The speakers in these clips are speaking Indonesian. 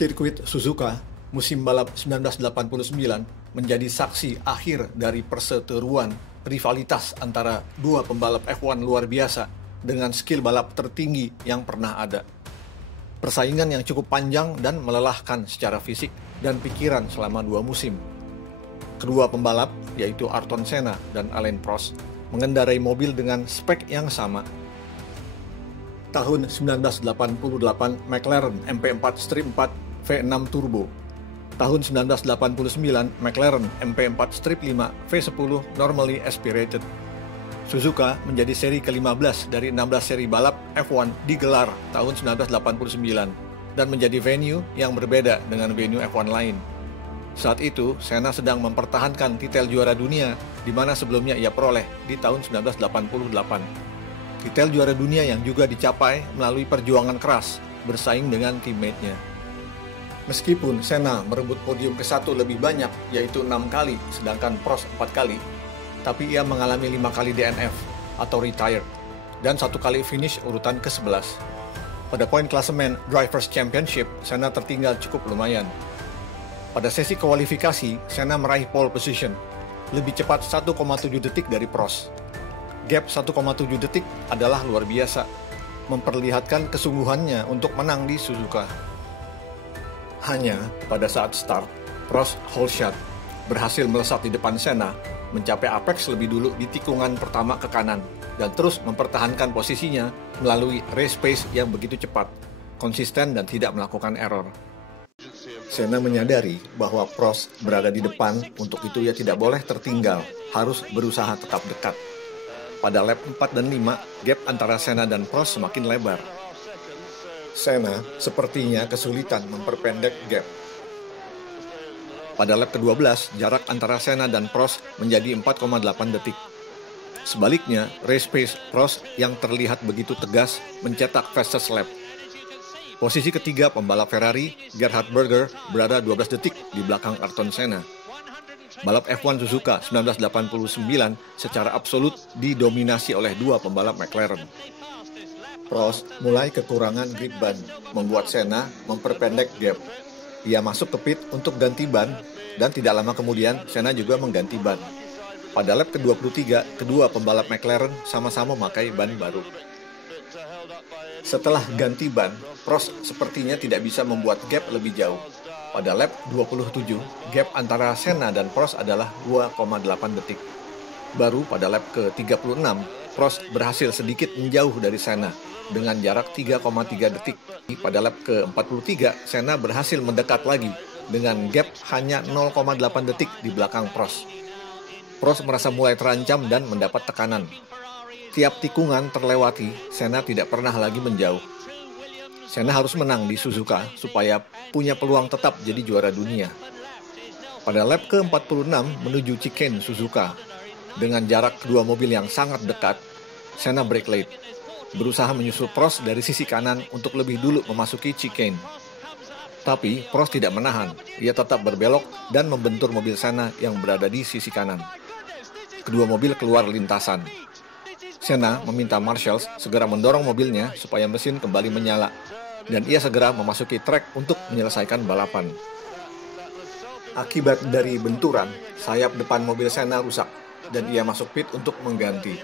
Sirkuit Suzuka musim balap 1989 menjadi saksi akhir dari perseteruan rivalitas antara dua pembalap F1 luar biasa dengan skill balap tertinggi yang pernah ada. Persaingan yang cukup panjang dan melelahkan secara fisik dan pikiran selama dua musim. Kedua pembalap, yaitu Ayrton Senna dan Alain Prost, mengendarai mobil dengan spek yang sama. Tahun 1988, McLaren MP4 Strip 4 V6 Turbo. Tahun 1989, McLaren MP4 Strip 5 V10 Normally Aspirated. Suzuka menjadi seri ke-15 dari 16 seri balap F1 digelar tahun 1989 dan menjadi venue yang berbeda dengan venue F1 lain. Saat itu, Senna sedang mempertahankan titel juara dunia di mana sebelumnya ia peroleh di tahun 1988. Titel juara dunia yang juga dicapai melalui perjuangan keras bersaing dengan teammate-nya. Meskipun Senna merebut podium ke-1 lebih banyak, yaitu 6 kali, sedangkan Prost 4 kali, tapi ia mengalami 5 kali DNF atau retired, dan 1 kali finish urutan ke-11. Pada poin klasemen Drivers' Championship, Senna tertinggal cukup lumayan. Pada sesi kualifikasi, Senna meraih pole position, lebih cepat 1,7 detik dari Prost. Gap 1,7 detik adalah luar biasa, memperlihatkan kesungguhannya untuk menang di Suzuka. Hanya pada saat start, Prost hole shot berhasil melesat di depan Senna, mencapai apex lebih dulu di tikungan pertama ke kanan, dan terus mempertahankan posisinya melalui race pace yang begitu cepat, konsisten dan tidak melakukan error. Senna menyadari bahwa Prost berada di depan, untuk itu ia tidak boleh tertinggal, harus berusaha tetap dekat. Pada lap 4 dan 5, gap antara Senna dan Prost semakin lebar. Senna sepertinya kesulitan memperpendek gap. Pada lap ke-12, jarak antara Senna dan Prost menjadi 4,8 detik. Sebaliknya, race pace Prost yang terlihat begitu tegas mencetak fastest lap. Posisi ketiga pembalap Ferrari, Gerhard Berger, berada 12 detik di belakang Ayrton Senna. Balap F1 Suzuka 1989 secara absolut didominasi oleh dua pembalap McLaren. Prost mulai kekurangan grip ban, membuat Senna memperpendek gap. Ia masuk ke pit untuk ganti ban, dan tidak lama kemudian Senna juga mengganti ban. Pada lap ke-23, kedua pembalap McLaren sama-sama memakai ban baru. Setelah ganti ban, Prost sepertinya tidak bisa membuat gap lebih jauh. Pada lap 27, gap antara Senna dan Prost adalah 2,8 detik. Baru pada lap ke-36, Prost berhasil sedikit menjauh dari Senna dengan jarak 3,3 detik. Pada lap ke-43, Senna berhasil mendekat lagi dengan gap hanya 0,8 detik di belakang Prost. Prost merasa mulai terancam dan mendapat tekanan. Tiap tikungan terlewati, Senna tidak pernah lagi menjauh. Senna harus menang di Suzuka supaya punya peluang tetap jadi juara dunia. Pada lap ke-46 menuju chicane Suzuka, dengan jarak kedua mobil yang sangat dekat, Senna brake late, berusaha menyusul Prost dari sisi kanan untuk lebih dulu memasuki chicane. Tapi Prost tidak menahan, ia tetap berbelok dan membentur mobil Senna yang berada di sisi kanan. Kedua mobil keluar lintasan. Senna meminta marshals segera mendorong mobilnya supaya mesin kembali menyala, dan ia segera memasuki trek untuk menyelesaikan balapan. Akibat dari benturan, sayap depan mobil Senna rusak, dan ia masuk pit untuk mengganti.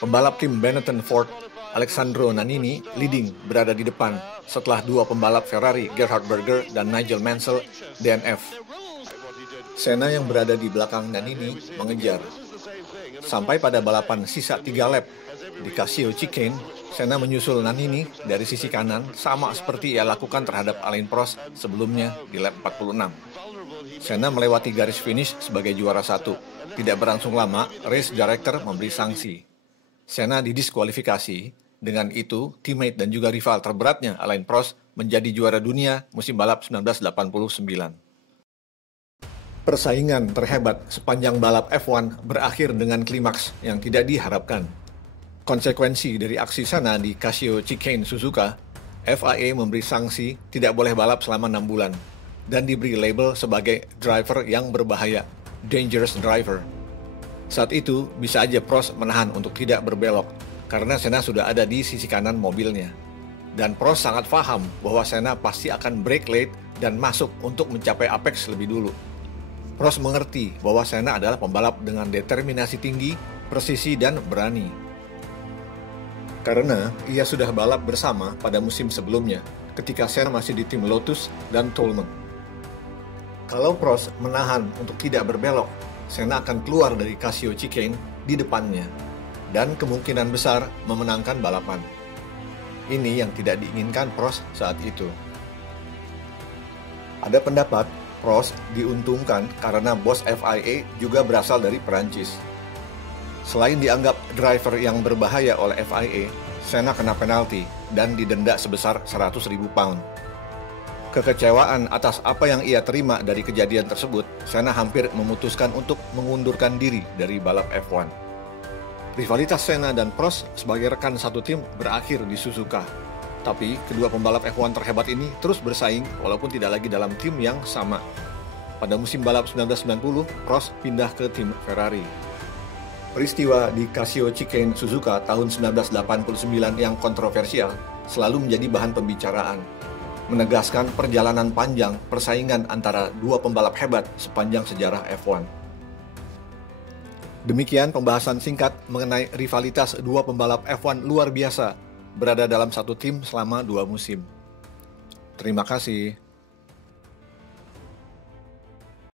Pembalap tim Benetton Ford, Alessandro Nannini, leading berada di depan setelah dua pembalap Ferrari, Gerhard Berger dan Nigel Mansell, DNF. Senna yang berada di belakang Nannini mengejar. Sampai pada balapan sisa 3 lap di Casio Chicane, Senna menyusul Nannini dari sisi kanan sama seperti ia lakukan terhadap Alain Prost sebelumnya di lap 46. Senna melewati garis finish sebagai juara 1. Tidak berlangsung lama, race director memberi sanksi. Senna didiskualifikasi. Dengan itu, teammate dan juga rival terberatnya Alain Prost menjadi juara dunia musim balap 1989. Persaingan terhebat sepanjang balap F1 berakhir dengan klimaks yang tidak diharapkan. Konsekuensi dari aksi Senna di Casio Chicane Suzuka, FIA memberi sanksi tidak boleh balap selama 6 bulan dan diberi label sebagai driver yang berbahaya, dangerous driver. Saat itu, bisa aja Prost menahan untuk tidak berbelok karena Senna sudah ada di sisi kanan mobilnya. Dan Prost sangat paham bahwa Senna pasti akan brake late dan masuk untuk mencapai apex lebih dulu. Prost mengerti bahwa Senna adalah pembalap dengan determinasi tinggi, presisi, dan berani. Karena ia sudah balap bersama pada musim sebelumnya, ketika Senna masih di tim Lotus dan Toleman. Kalau Prost menahan untuk tidak berbelok, Senna akan keluar dari Casio Chicane di depannya, dan kemungkinan besar memenangkan balapan. Ini yang tidak diinginkan Prost saat itu. Ada pendapat Prost diuntungkan karena bos FIA juga berasal dari Perancis. Selain dianggap driver yang berbahaya oleh FIA, Senna kena penalti dan didenda sebesar 100.000 pound. Kekecewaan atas apa yang ia terima dari kejadian tersebut, Senna hampir memutuskan untuk mengundurkan diri dari balap F1. Rivalitas Senna dan Prost sebagai rekan satu tim berakhir di Suzuka. Tapi kedua pembalap F1 terhebat ini terus bersaing walaupun tidak lagi dalam tim yang sama. Pada musim balap 1990, Prost pindah ke tim Ferrari. Peristiwa di Casio Chicane Suzuka tahun 1989 yang kontroversial selalu menjadi bahan pembicaraan, menegaskan perjalanan panjang persaingan antara dua pembalap hebat sepanjang sejarah F1. Demikian pembahasan singkat mengenai rivalitas dua pembalap F1 luar biasa berada dalam satu tim selama 2 musim. Terima kasih.